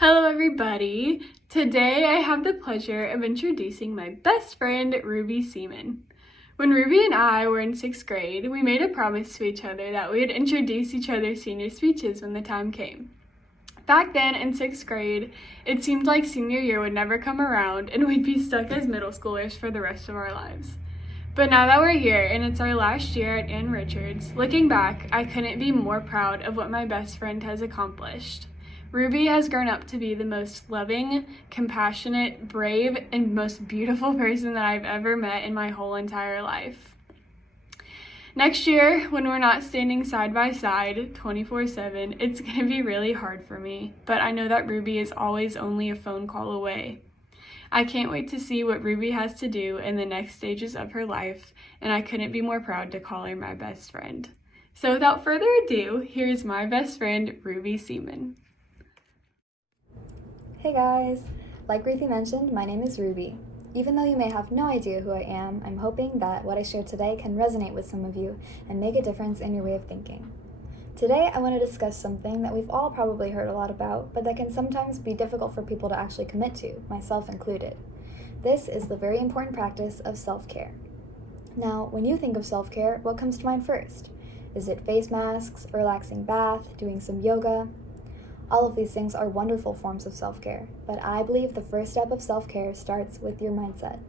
Hello everybody! Today I have the pleasure of introducing my best friend, Ruby Seaman. When Ruby and I were in 6th grade, we made a promise to each other that we would introduce each other's senior speeches when the time came. Back then, in 6th grade, it seemed like senior year would never come around and we'd be stuck as middle schoolers for the rest of our lives. But now that we're here and it's our last year at Ann Richards, looking back, I couldn't be more proud of what my best friend has accomplished. Ruby has grown up to be the most loving, compassionate, brave, and most beautiful person that I've ever met in my whole entire life. Next year, when we're not standing side by side 24/7, it's going to be really hard for me, but I know that Ruby is always only a phone call away. I can't wait to see what Ruby has to do in the next stages of her life, and I couldn't be more proud to call her my best friend. So without further ado, here's my best friend, Ruby Seaman. Hey guys! Like Ruthie mentioned, my name is Ruby. Even though you may have no idea who I am, I'm hoping that what I share today can resonate with some of you and make a difference in your way of thinking. Today, I want to discuss something that we've all probably heard a lot about, but that can sometimes be difficult for people to actually commit to, myself included. This is the very important practice of self-care. Now, when you think of self-care, what comes to mind first? Is it face masks, a relaxing bath, doing some yoga? All of these things are wonderful forms of self-care, but I believe the first step of self-care starts with your mindset.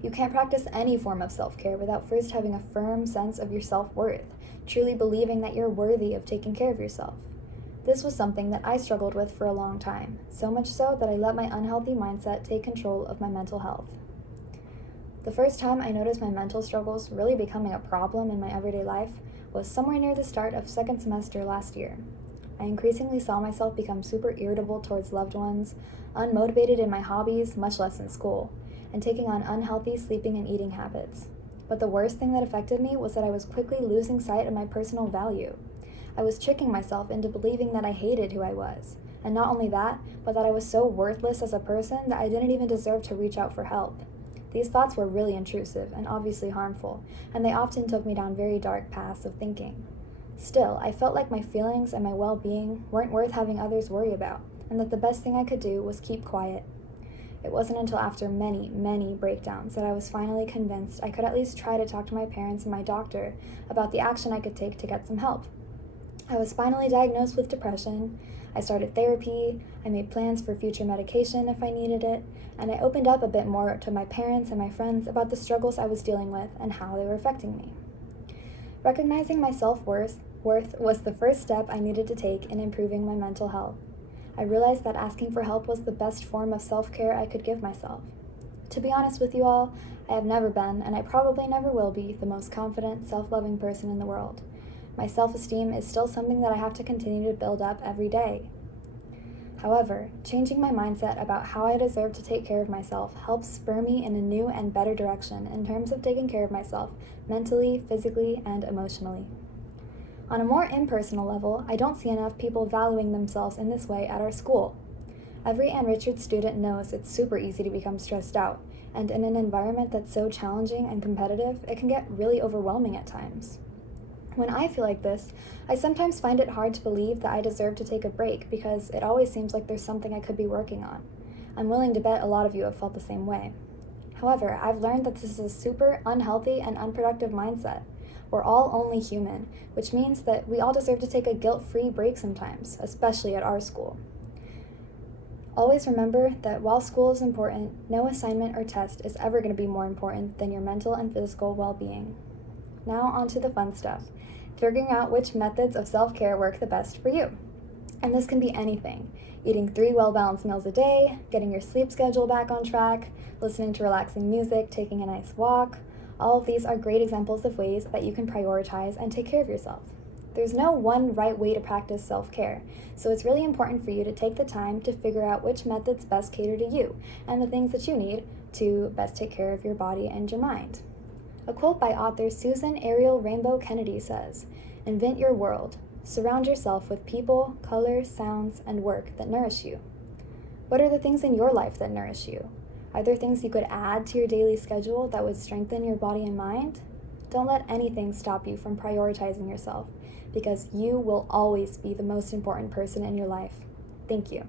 You can't practice any form of self-care without first having a firm sense of your self-worth, truly believing that you're worthy of taking care of yourself. This was something that I struggled with for a long time, so much so that I let my unhealthy mindset take control of my mental health. The first time I noticed my mental struggles really becoming a problem in my everyday life was somewhere near the start of second semester last year. I increasingly saw myself become super irritable towards loved ones, unmotivated in my hobbies, much less in school, and taking on unhealthy sleeping and eating habits. But the worst thing that affected me was that I was quickly losing sight of my personal value. I was tricking myself into believing that I hated who I was, and not only that, but that I was so worthless as a person that I didn't even deserve to reach out for help. These thoughts were really intrusive and obviously harmful, and they often took me down very dark paths of thinking. Still, I felt like my feelings and my well-being weren't worth having others worry about, and that the best thing I could do was keep quiet. It wasn't until after many breakdowns that I was finally convinced I could at least try to talk to my parents and my doctor about the action I could take to get some help. I was finally diagnosed with depression, I started therapy, I made plans for future medication if I needed it, and I opened up a bit more to my parents and my friends about the struggles I was dealing with and how they were affecting me. Recognizing my self-worth was the first step I needed to take in improving my mental health. I realized that asking for help was the best form of self-care I could give myself. To be honest with you all, I have never been, and I probably never will be, the most confident, self-loving person in the world. My self-esteem is still something that I have to continue to build up every day. However, changing my mindset about how I deserve to take care of myself helps spur me in a new and better direction in terms of taking care of myself mentally, physically, and emotionally. On a more impersonal level, I don't see enough people valuing themselves in this way at our school. Every Ann Richards student knows it's super easy to become stressed out, and in an environment that's so challenging and competitive, it can get really overwhelming at times. When I feel like this, I sometimes find it hard to believe that I deserve to take a break because it always seems like there's something I could be working on. I'm willing to bet a lot of you have felt the same way. However, I've learned that this is a super unhealthy and unproductive mindset. We're all only human, which means that we all deserve to take a guilt-free break sometimes, especially at our school. Always remember that while school is important, no assignment or test is ever going to be more important than your mental and physical well-being. Now on to the fun stuff, figuring out which methods of self-care work the best for you. And this can be anything: eating 3 well-balanced meals a day, getting your sleep schedule back on track, listening to relaxing music, taking a nice walk. All of these are great examples of ways that you can prioritize and take care of yourself. There's no one right way to practice self-care, so it's really important for you to take the time to figure out which methods best cater to you and the things that you need to best take care of your body and your mind. A quote by author Susan Ariel Rainbow Kennedy says, "Invent your world. Surround yourself with people, colors, sounds, and work that nourish you." What are the things in your life that nourish you? Are there things you could add to your daily schedule that would strengthen your body and mind? Don't let anything stop you from prioritizing yourself, because you will always be the most important person in your life. Thank you.